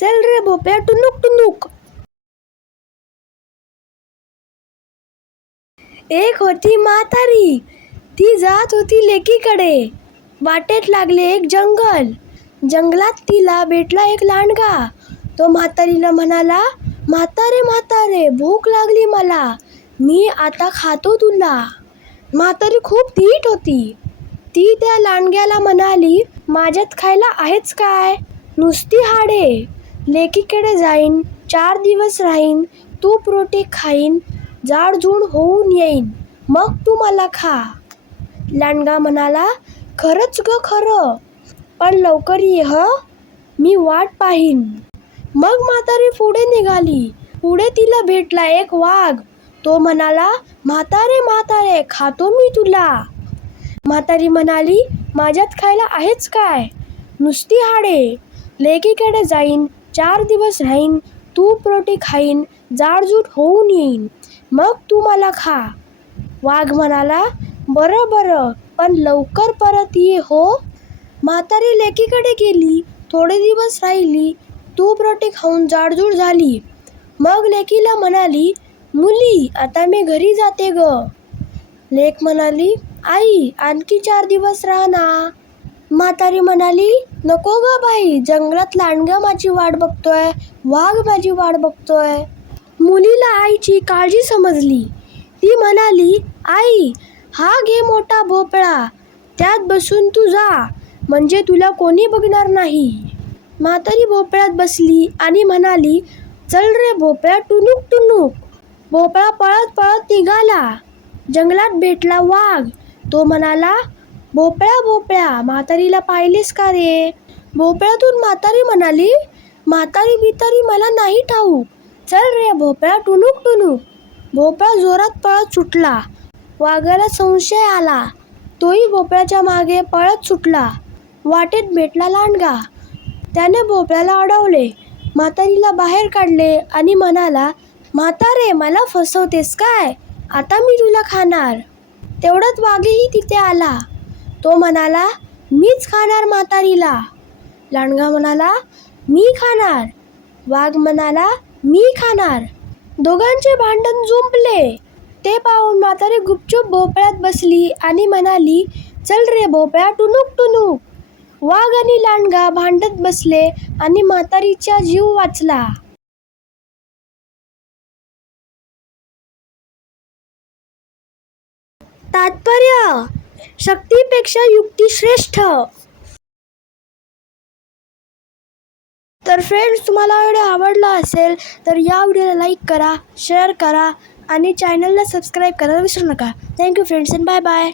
चल रे भोप्या टुनुक टुनुक. एक होती म्हातारी. ती जात होती लेकीकडे. वाटेत लागले एक जंगल. जंगलात तिला भेटला एक लांडगा. तो म्हातारीला म्हणाला म्हातारे म्हातारे भूक लागली मला. मी आता खातो तुला. म्हातारी खूप धीट होती. ती त्या लांडग्याला म्हणाली माझ्यात खायला आहेच काय? नुसती हाडे. लेकीकडे जाईन चार दिवस राहीन तूप रोटी खाईन जाडजूड होऊन येईन मग तू मला खा. लांडगा म्हणाला खरंच ग खरं. पण लवकर ये ह? मी वाट पाहीन. मग म्हातारी पुढे निघाली. पुढे तिला भेटला एक वाघ. तो म्हणाला म्हातारे म्हातारे खातो मी तुला. म्हातारी म्हणाली माझ्यात खायला आहेच काय? नुसती हाडे. लेकीकडे जाईन चार दिवस राहीन तूप रोटी खाईन जाडजूट होऊन येईन. मग तू मला खा. वाघ म्हणाला बरं बरं पण लवकर परत ये हो. म्हातारी लेकीकडे गेली थोडे दिवस राहिली तूप रोटी खाऊन जाडजूड झाली. मग लेकीला म्हणाली मुली आता मी घरी जाते ग. लेक म्हणाली आई आणखी चार दिवस राहा ना म्हातारी म्हणाली नको ग बाई जंगलात लांडगा माझी वाट बघतोय वाघ माझी वाट बघतोय. मुलीला आईची काळजी समजली. ती म्हणाली आई हा घे मोठा भोपळा त्यात बसून तू जा म्हणजे तुला कोणी बघणार नाही. म्हातारी भोपळ्यात बसली आणि म्हणाली चल रे भोपळा टुनुक टुनुक भोपळा पळत पळत निघाला. जंगलात भेटला वाघ. तो म्हणाला भोपळ्या भोपळ्या म्हातारीला पाहिलेस का रे? भोपळ्यातून म्हातारी म्हणाली म्हातारी बितारी मला नाही ठाऊक चल रे भोपळा टुणूक टुणूक. भोपळा जोरात पळत सुटला. वाघाला संशय आला. तोही भोपळ्याच्या मागे पळत सुटला. वाटेत भेटला लांडगा. त्याने भोपळ्याला अडवले. म्हातारीला बाहेर काढले आणि म्हणाला म्हातारे मला फसवतेस काय? आता मी तुला खाणार. तेवढ्यात वाघही तिथे आला. तो म्हणाला मीच खाणार म्हातारीला. लांडगा म्हणाला मी खाणार. वाघ म्हणाला मी खाणार. दोघांचे भांडण जुंपले. ते पाहून म्हातारी गुपचूप भोपळ्यात बसली आणि म्हणाली चल रे भोपळ्या टुनुक टुनुक वाघ आणि लांडगा भांडत बसले आणि म्हातारीचा जीव वाचला. तात्पर्य शक्तीपेक्षा युक्ती श्रेष्ठ तर फ्रेंड्स तुम्हाला व्हिडिओ आवडला असेल तर या व्हिडिओला लाईक करा शेअर करा आणि चॅनलला सबस्क्राईब करायला विसरू नका. Thank you friends and bye bye